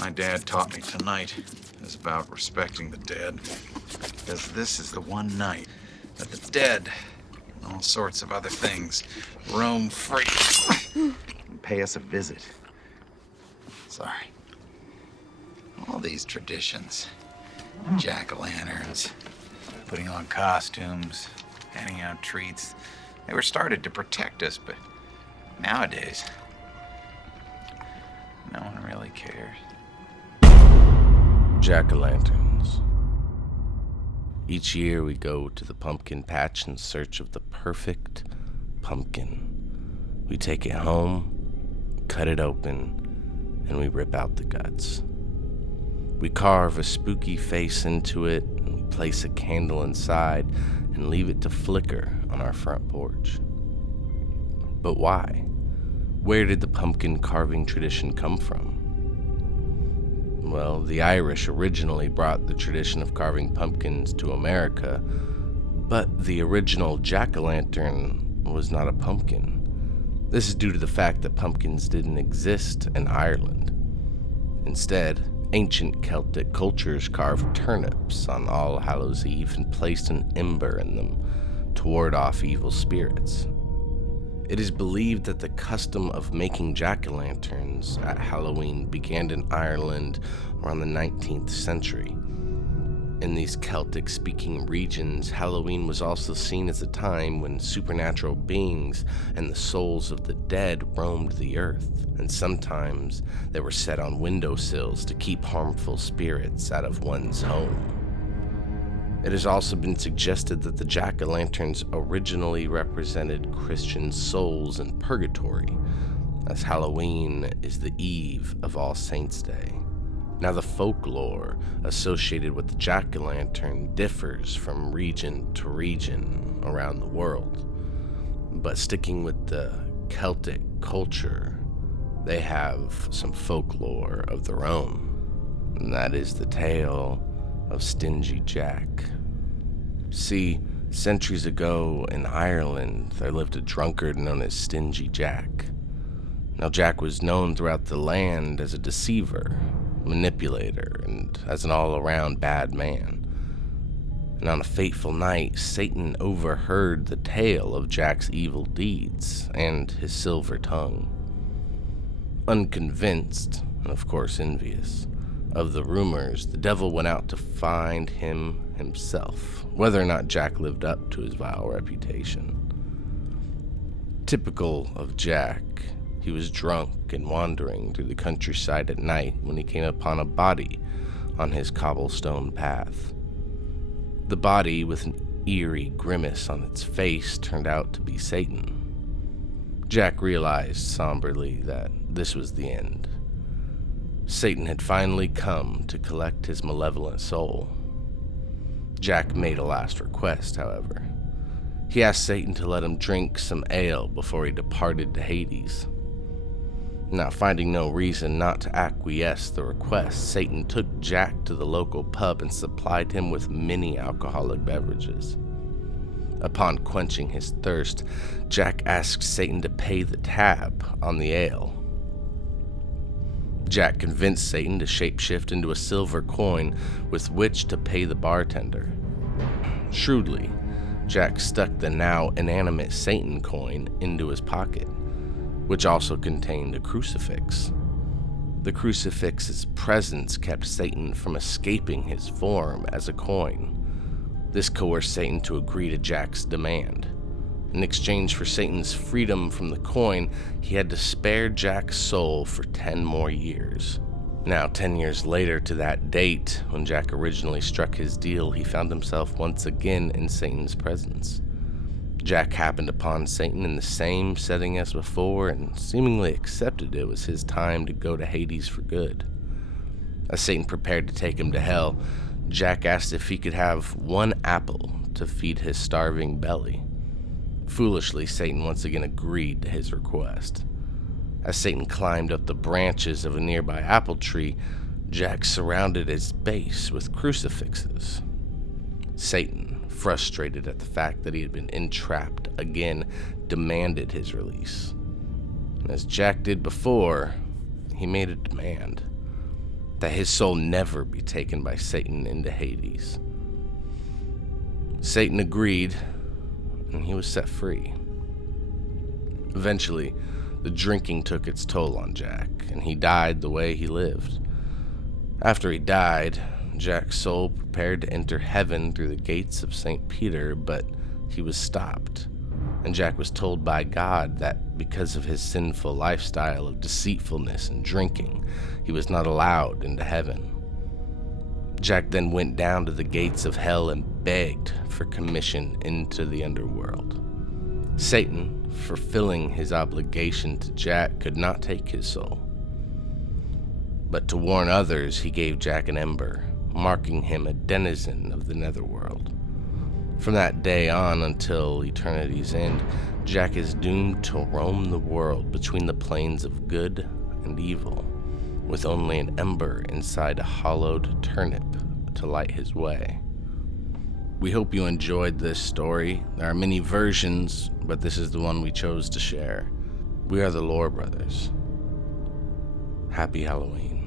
my dad taught me tonight is about respecting the dead. Because this is the one night that the dead and all sorts of other things roam free and pay us a visit. Sorry. All these traditions, jack-o'-lanterns, putting on costumes, handing out treats, they were started to protect us, but nowadays, no one really cares. Jack-o'-lanterns. Each year we go to the pumpkin patch in search of the perfect pumpkin. We take it home, cut it open, and we rip out the guts. We carve a spooky face into it, and we place a candle inside and leave it to flicker on our front porch. But why? Where did the pumpkin carving tradition come from? Well, the Irish originally brought the tradition of carving pumpkins to America, but the original jack-o'-lantern was not a pumpkin. This is due to the fact that pumpkins didn't exist in Ireland. Instead, ancient Celtic cultures carved turnips on All Hallows Eve and placed an ember in them to ward off evil spirits. It is believed that the custom of making jack-o'-lanterns at Halloween began in Ireland around the 19th century. In these Celtic-speaking regions, Halloween was also seen as a time when supernatural beings and the souls of the dead roamed the earth, and sometimes they were set on windowsills to keep harmful spirits out of one's home. It has also been suggested that the jack-o'-lanterns originally represented Christian souls in purgatory, as Halloween is the eve of All Saints' Day. Now, the folklore associated with the jack-o'-lantern differs from region to region around the world, but sticking with the Celtic culture, they have some folklore of their own, and that is the tale of Stingy Jack. See, centuries ago in Ireland, there lived a drunkard known as Stingy Jack. Now, Jack was known throughout the land as a deceiver, manipulator, and as an all-around bad man. And on a fateful night, Satan overheard the tale of Jack's evil deeds and his silver tongue. Unconvinced, and of course envious, of the rumors, the devil went out to find him himself, whether or not Jack lived up to his vile reputation. Typical of Jack, he was drunk and wandering through the countryside at night when he came upon a body on his cobblestone path. The body, with an eerie grimace on its face, turned out to be Satan. Jack realized somberly that this was the end. Satan had finally come to collect his malevolent soul. Jack made a last request, however. He asked Satan to let him drink some ale before he departed to Hades. Now, finding no reason not to acquiesce the request, Satan took Jack to the local pub and supplied him with many alcoholic beverages. Upon quenching his thirst, Jack asked Satan to pay the tab on the ale. Jack convinced Satan to shapeshift into a silver coin with which to pay the bartender. Shrewdly, Jack stuck the now inanimate Satan coin into his pocket, which also contained a crucifix. The crucifix's presence kept Satan from escaping his form as a coin. This coerced Satan to agree to Jack's demand. In exchange for Satan's freedom from the coin, he had to spare Jack's soul for 10 more years. Now, 10 years later to that date, when Jack originally struck his deal, he found himself once again in Satan's presence. Jack happened upon Satan in the same setting as before and seemingly accepted it was his time to go to Hades for good. As Satan prepared to take him to hell, Jack asked if he could have one apple to feed his starving belly. Foolishly, Satan once again agreed to his request. As Satan climbed up the branches of a nearby apple tree, Jack surrounded its base with crucifixes. Satan, frustrated at the fact that he had been entrapped again, demanded his release. And as Jack did before, he made a demand. that his soul never be taken by Satan into Hades. Satan agreed, and he was set free. Eventually, the drinking took its toll on Jack, and he died the way he lived. After he died, Jack's soul prepared to enter heaven through the gates of St. Peter, but he was stopped, and Jack was told by God that because of his sinful lifestyle of deceitfulness and drinking, he was not allowed into heaven. Jack then went down to the gates of hell and begged for commission into the underworld. Satan, fulfilling his obligation to Jack, could not take his soul. But to warn others, he gave Jack an ember, marking him a denizen of the netherworld. From that day on until eternity's end, Jack is doomed to roam the world between the planes of good and evil, with only an ember inside a hollowed turnip to light his way. We hope you enjoyed this story. There are many versions, but this is the one we chose to share. We are the Lore Brothers. Happy Halloween.